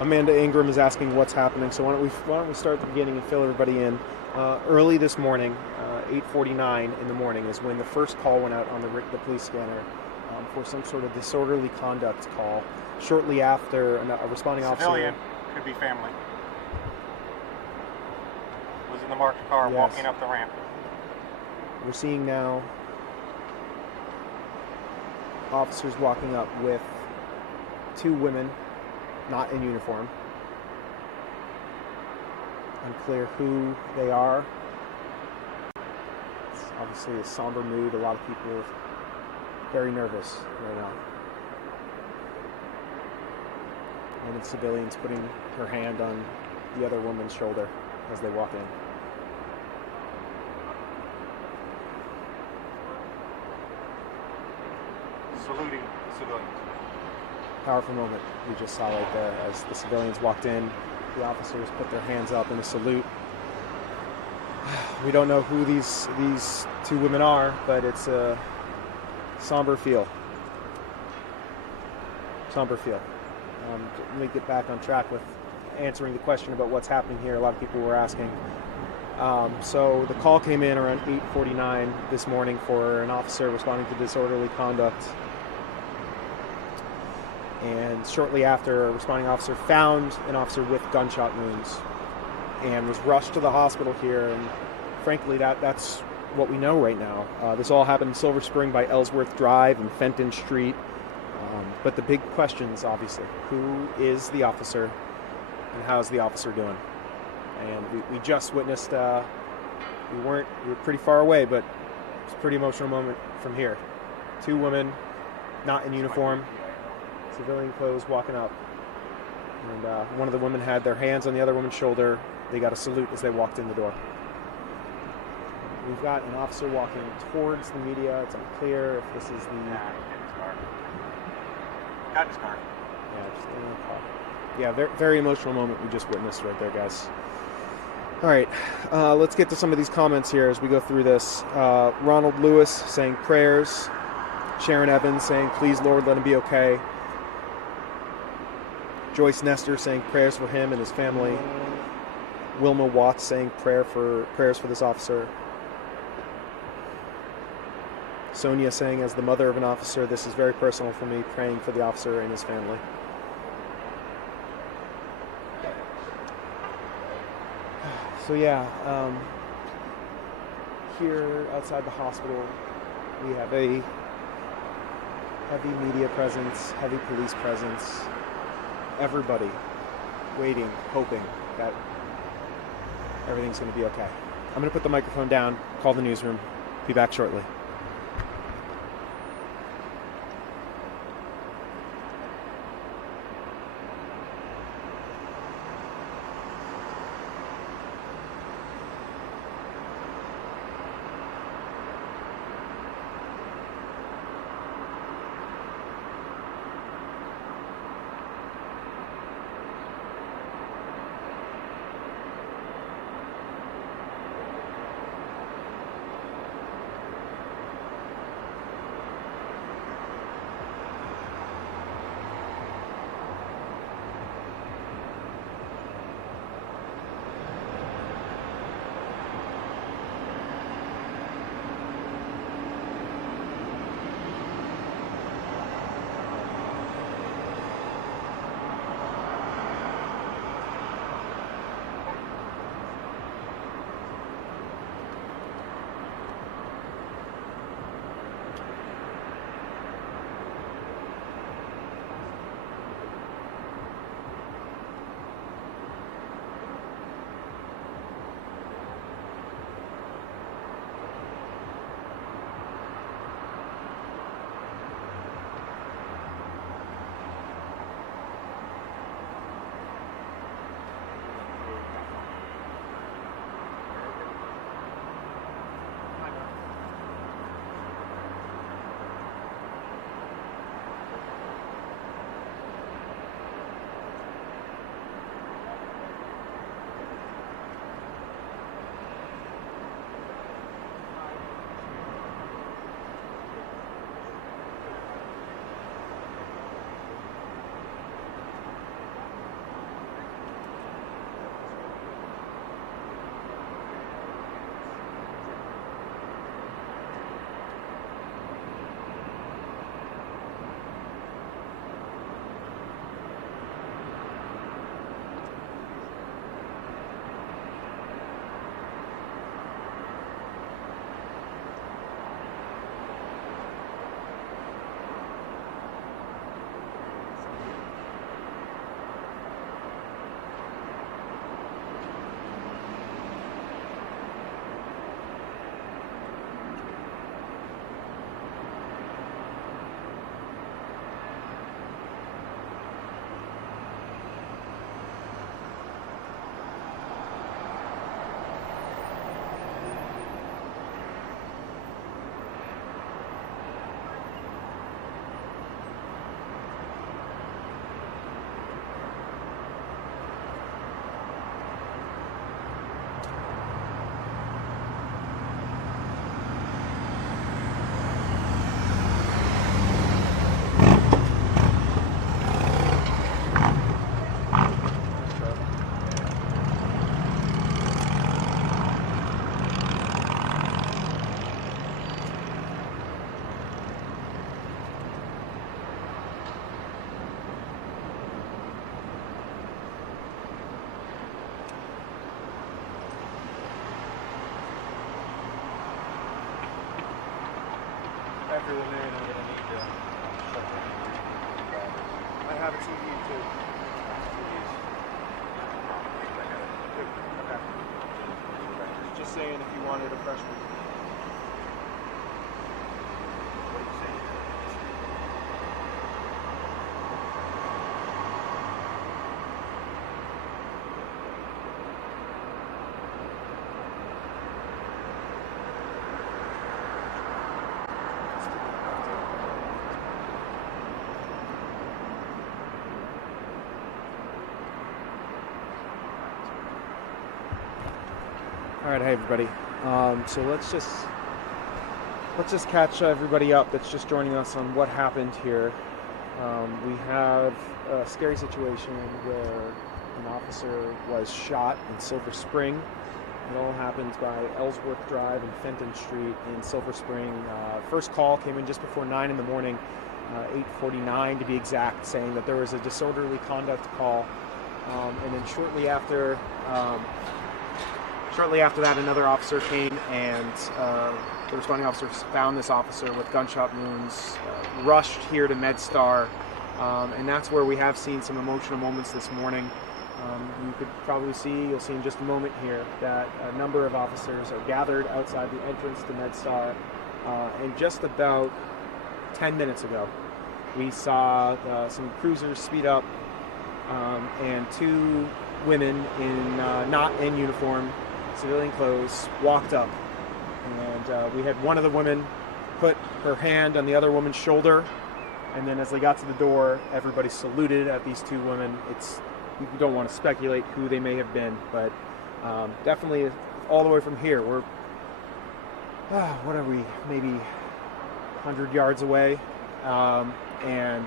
Amanda Ingram is asking what's happening. So why don't we start at the beginning and fill everybody in? Early this morning, 8:49 in the morning, is when the first call went out on the police scanner for some sort of disorderly conduct call. Shortly after, a responding Civilian, officer. could be family. Was in the marked car, Yes. walking up the ramp. We're seeing now officers walking up with two women not in uniform. Unclear who they are. It's obviously a somber mood. A lot of people are very nervous right now. One of the civilians putting her hand on the other woman's shoulder as they walk in. Saluting civilians. Powerful moment we just saw right there as the civilians walked in. The officers put their hands up in a salute. We don't know who these two women are, but it's a somber feel. Somber feel. Let me get back on track with answering the question about what's happening here. A lot of people were asking. So the call came in around 8:49 this morning for an officer responding to disorderly conduct. And shortly after, a responding officer found an officer with gunshot wounds and was rushed to the hospital here. And frankly, that's what we know right now. This all happened in Silver Spring by Ellsworth Drive and Fenton Street. But the big question is obviously, who is the officer and how's the officer doing? And we just witnessed, we were pretty far away, but it's a pretty emotional moment from here. Two women, not in uniform, civilian clothes, walking up. And one of the women had their hands on the other woman's shoulder. They got a salute as they walked in the door. We've got an officer walking towards the media. It's unclear if this is the... Got in his car. Yeah, just in the car. Yeah, very, very emotional moment we just witnessed right there, guys. All right, let's get to some of these comments here as we go through this. Ronald Lewis saying prayers. Sharon Evans saying, please, Lord, let him be okay. Joyce Nestor saying prayers for him and his family. Wilma Watts saying prayers for this officer. Sonia saying, as the mother of an officer, this is very personal for me, praying for the officer and his family. So yeah, here outside the hospital, we have a heavy media presence, heavy police presence. Everybody waiting, hoping that everything's going to be okay. I'm going to put the microphone down, call the newsroom, be back shortly. in there, and I'm gonna need to shut down. I have a TV too. Okay. Just saying if you wanted a fresh one. What are you saying? All right, hey everybody. So let's just catch everybody up that's just joining us on what happened here. We have a scary situation where an officer was shot in Silver Spring. It all happened by Ellsworth Drive and Fenton Street in Silver Spring. First call came in just before 9 in the morning, 8:49 to be exact, saying that there was a disorderly conduct call, and then shortly after that, another officer came, and the responding officers found this officer with gunshot wounds, rushed here to Medstar, and that's where we have seen some emotional moments this morning. You could probably you'll see in just a moment here, that a number of officers are gathered outside the entrance to Medstar, and just about 10 minutes ago, we saw some cruisers speed up, and two women in not in uniform, civilian clothes, walked up, and we had one of the women put her hand on the other woman's shoulder, and then as they got to the door, everybody saluted at these two women. You don't want to speculate who they may have been, but definitely all the way from here, we're what are we, maybe 100 yards away, and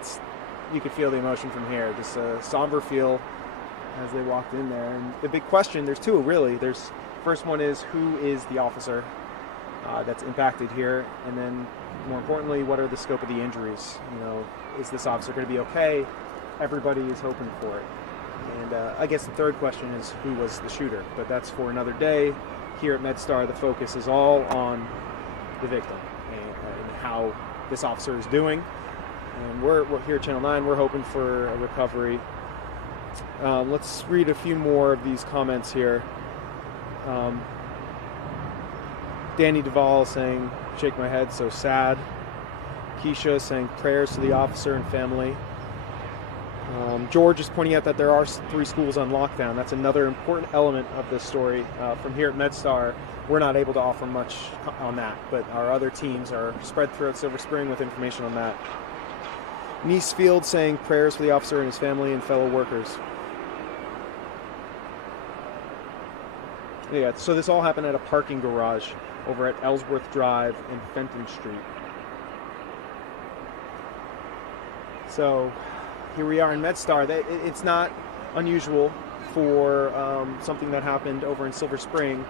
you could feel the emotion from here, just a somber feel as they walked in there. And the big question, there's two really. First one is, who is the officer that's impacted here? And then, more importantly, what are the scope of the injuries? Is this officer going to be okay? Everybody is hoping for it. And I guess the third question is, who was the shooter? But that's for another day. Here at Medstar, the focus is all on the victim and how this officer is doing. And we're here at Channel 9. We're hoping for a recovery. Let's read a few more of these comments here. Danny Duvall saying, "Shake my head, so sad." Keisha saying, "Prayers to the officer and family." George is pointing out that there are 3 schools on lockdown. That's another important element of this story. From here at Medstar, we're not able to offer much on that, but our other teams are spread throughout Silver Spring with information on that. Nicefield saying, "Prayers for the officer and his family and fellow workers." Yeah, so this all happened at a parking garage over at Ellsworth Drive and Fenton Street. So here we are in Medstar. It's not unusual for something that happened over in Silver Spring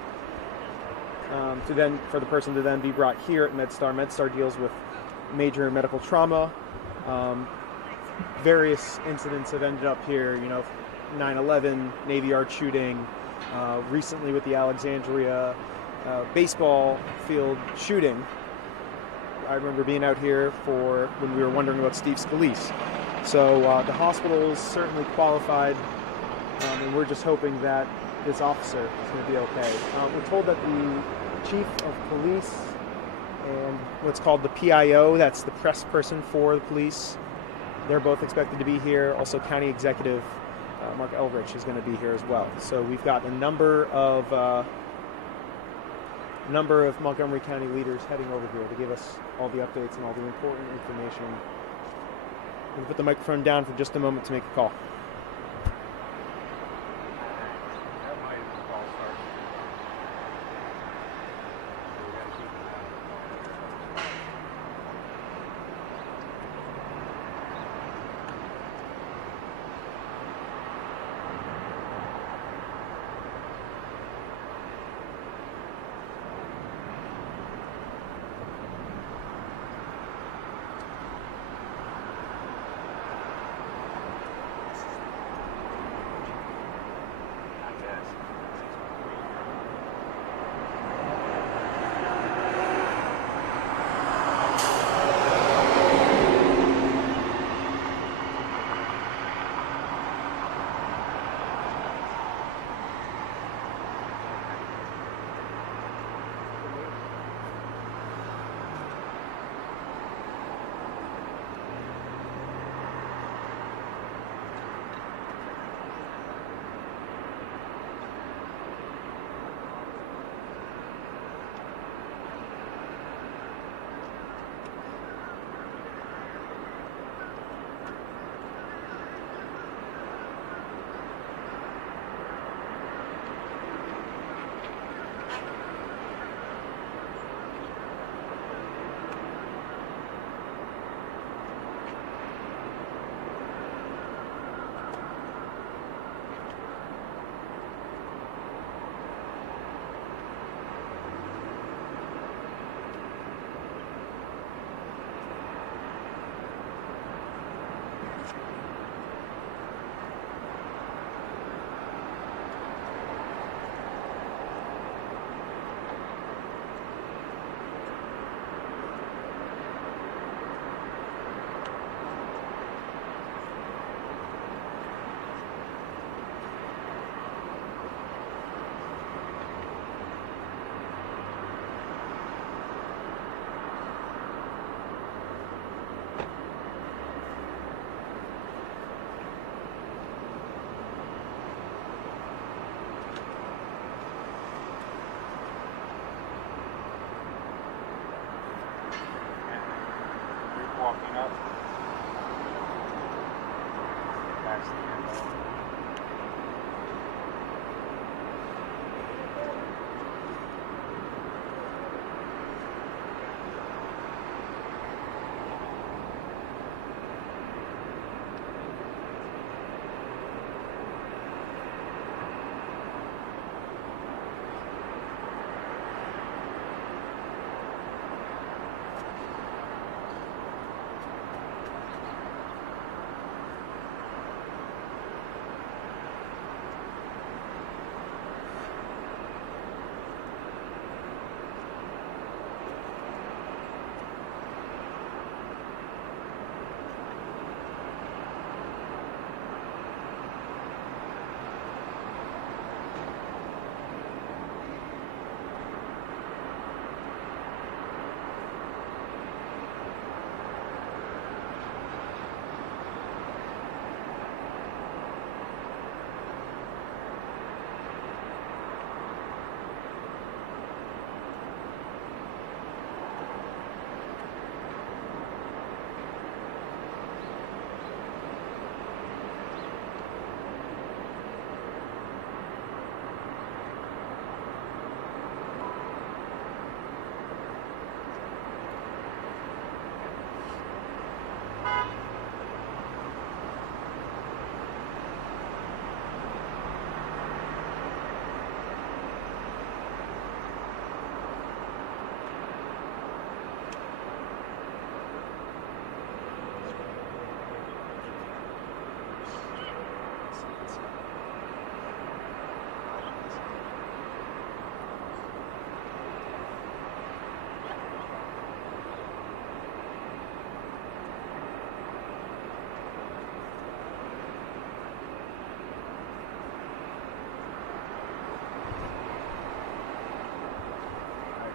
for the person to then be brought here at Medstar. Medstar deals with major medical trauma. Various incidents have ended up here, 9/11, Navy Yard shooting, recently with the Alexandria baseball field shooting. I remember being out here when we were wondering about Steve Scalise. So the hospital is certainly qualified, and we're just hoping that this officer is going to be okay. We're told that the chief of police and what's called the PIO, that's the press person for the police, they're both expected to be here. Also, County Executive Mark Elrich is going to be here as well. So we've got a number of Montgomery County leaders heading over here to give us all the updates and all the important information. We'll put the microphone down for just a moment to make a call.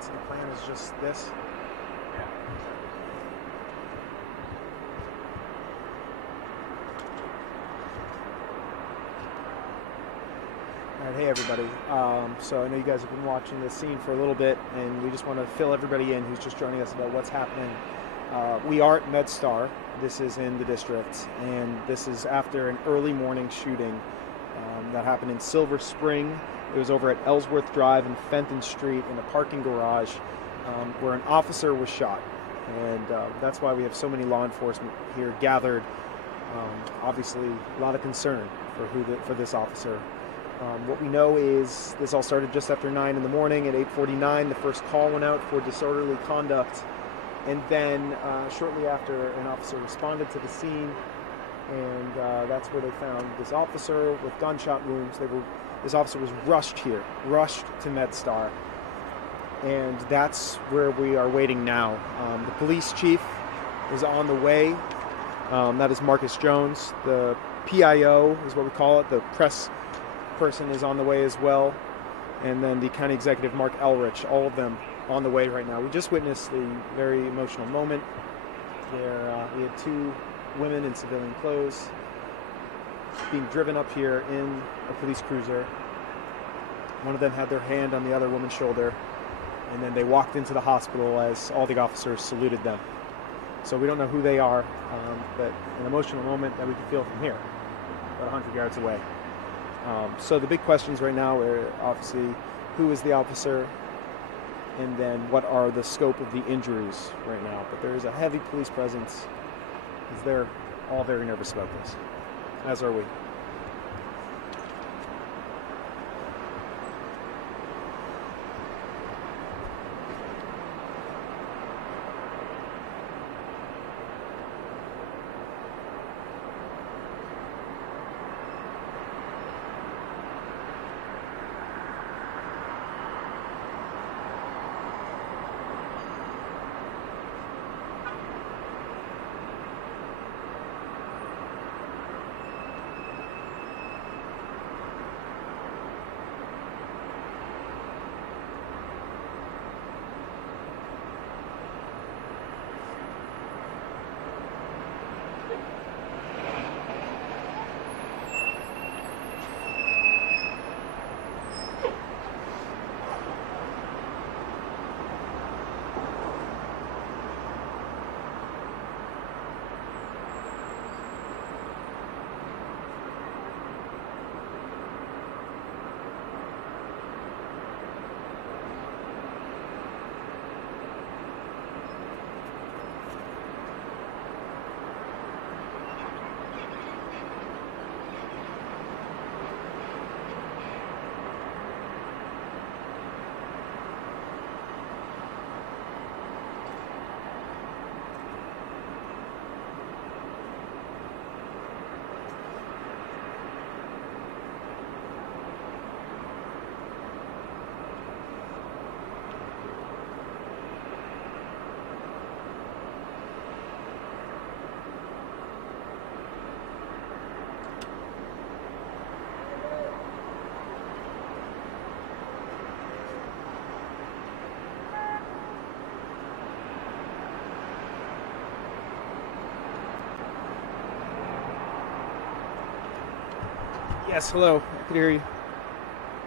So the plan is just this. Yeah. All right, hey everybody. So I know you guys have been watching this scene for a little bit, and we just want to fill everybody in who's just joining us about what's happening. We are at Medstar. This is in the district, and this is after an early morning shooting that happened in Silver Spring. It was over at Ellsworth Drive and Fenton Street in a parking garage where an officer was shot. And that's why we have so many law enforcement here gathered. Obviously, a lot of concern for this officer. What we know is this all started just after 9 in the morning. At 8:49, the first call went out for disorderly conduct. And then shortly after, an officer responded to the scene, and that's where they found this officer with gunshot wounds. This officer was rushed to Medstar, and that's where we are waiting now. The police chief is on the way. That is Marcus Jones. The PIO is what we call it. The press person is on the way as well, and then the county executive Mark Elrich. All of them on the way right now. We just witnessed a very emotional moment where we had 2 women in civilian clothes being driven up here in a police cruiser. One of them had their hand on the other woman's shoulder, and then they walked into the hospital as all the officers saluted them. So we don't know who they are, but an emotional moment that we can feel from here, about 100 yards away. So the big questions right now are obviously who is the officer, and then what are the scope of the injuries right now. But there is a heavy police presence, because they're all very nervous about this, as are we. Yes, hello. I could hear you.